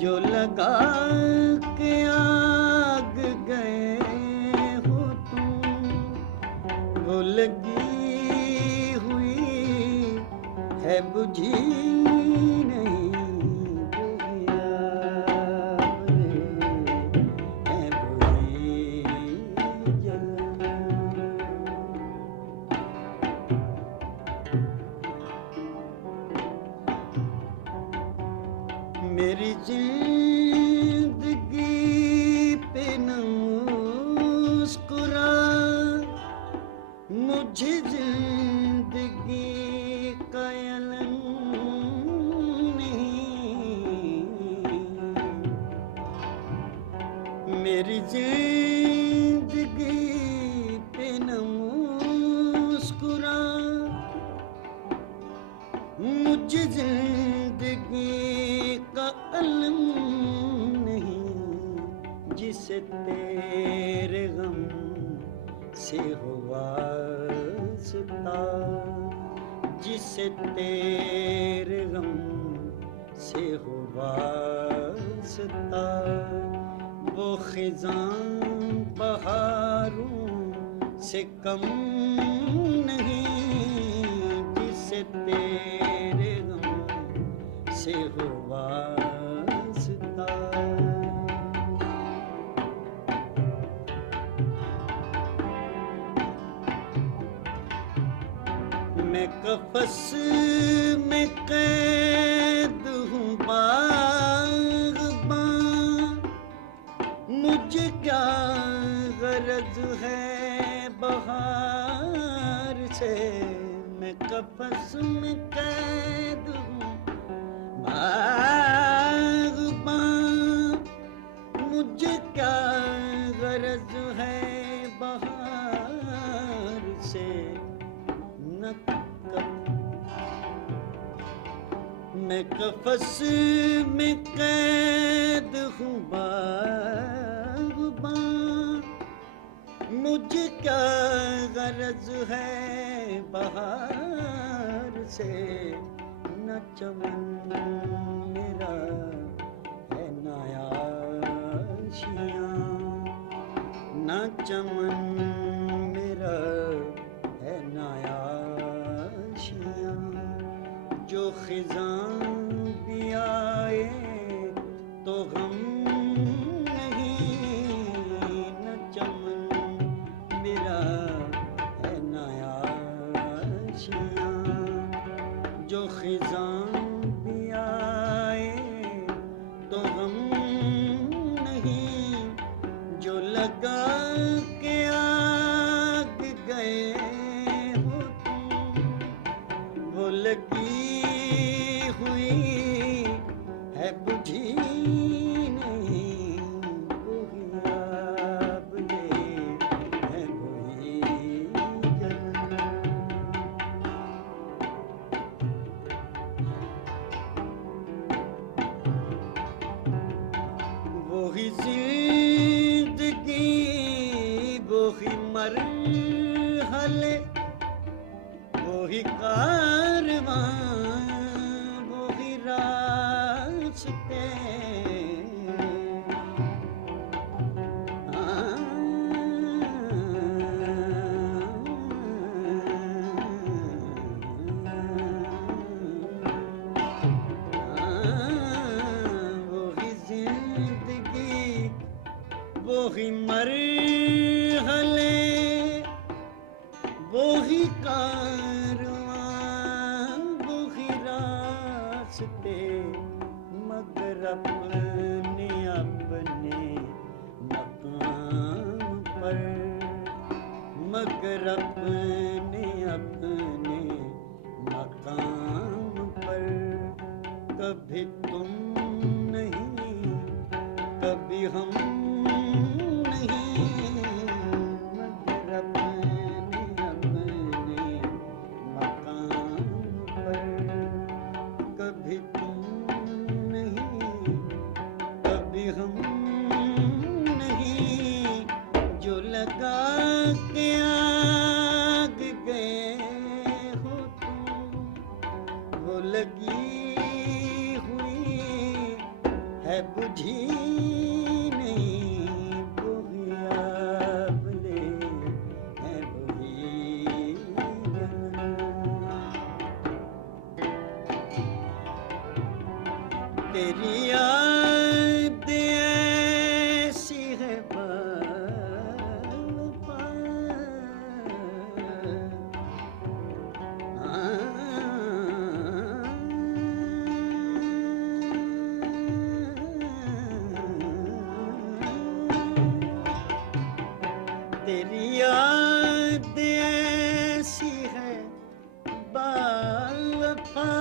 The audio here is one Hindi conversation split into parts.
जो लगा के आग गए हो तुम, वो लगी हुई है बुझी नहीं, बुझिया है बुझी जला। मेरी जिंदगी पे न मुस्कुरा, मुझे जिंदगी का अलम नहीं। मेरी जिंदगी पे न मुस्कुरा, मुझे जिंदगी का अलम नहीं, जिसे तेरे गम से हो वास्ता, जिसे तेरे गम से हो वास्ता। वो खिज़ां बहारों से कम नहीं, जिसे तेरे गम से हो वास्ता। मैं कफ़स में कैद हूँ बाग़बां, मुझे क्या गरज है बहार से। मैं कफ़स में कैद हूँ बाग़बां, मुझे क्या गरज है बहार से। न मैं कफ़स में कैद हूँ बाग़बां, मुझे क्या गरज है बहार से। न चमन मेरा है न आशियाँ, न चमन मेरा है न आशियाँ। जो खिज़ां भी आए तो गम नहीं, न चमन मेरा है न आशियाँ। जो खिज़ां भी आए तो गम नहीं, जो लगा के आग गए हो तुम, वो लगी हुई है बुझी नहीं, बुझिया बुझे है बुझी जला। वही जिंदगी वही मरहले, वही कारवां वही रास्ते। वही जिंदगी वही मरहले, वही कारवां वही रास्ते। मगर अपने अपने मकाम पर, मगर अपने अपने मकाम पर। कभी तुम नहीं कभी हम नहीं, मगर अपने अपने मकाम पर। कभी तुम नहीं कभी हम नहीं, जो लगा के आग गए हो तुम, वो लगी हुई है है बुझी नहीं बुझियाबले है बुझी तेरी याद ऐसी है तेरी याद ऐसी है बावफा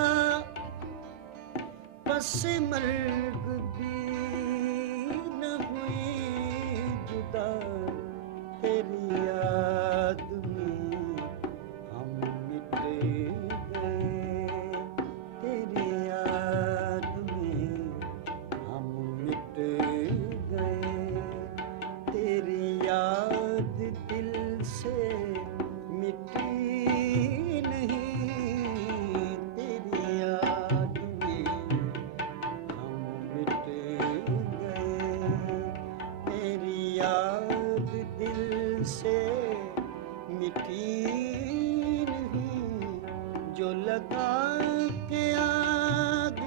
बस मर्ग भी न हुई जुदा तेरी याद में हम मिट गए तेरी याद में हम मिट गए तेरी याद दिल से मिटी नहीं तेरी याद में हम मिट गए तेरी याद दिल से मिटी नहीं जो लगा के आग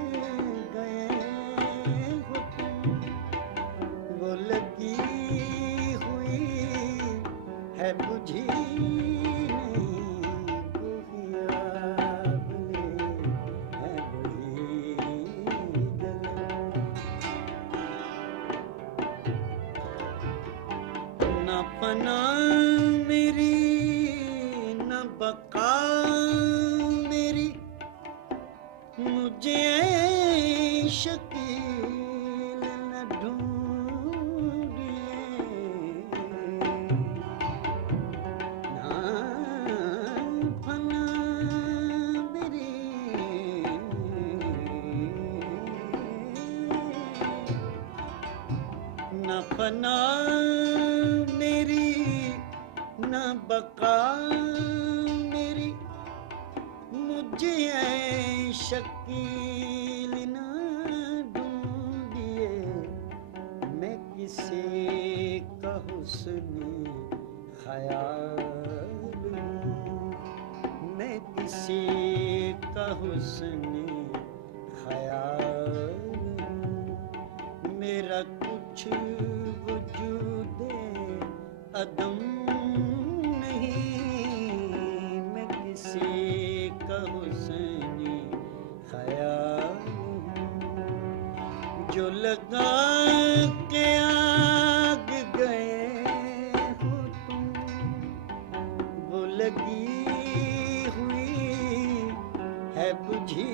गए हो तुम वो लगी है बुझी नहीं बुझियाबले है बुझी न फना मेरी न बका मेरी मुझे शकील न ढूंढिए न फना मेरी न बका मेरी मुझे ऐ शकील न ढूंढिए मैं किसी का हुस्न ख्याल मैं किसी का हुस्न ख्याल मेरा कुछ वजूदे अदम नहीं मैं किसी का हुस्न ख्याल जो लगा के आग गए हो तुम वो लगी हुई है बुझी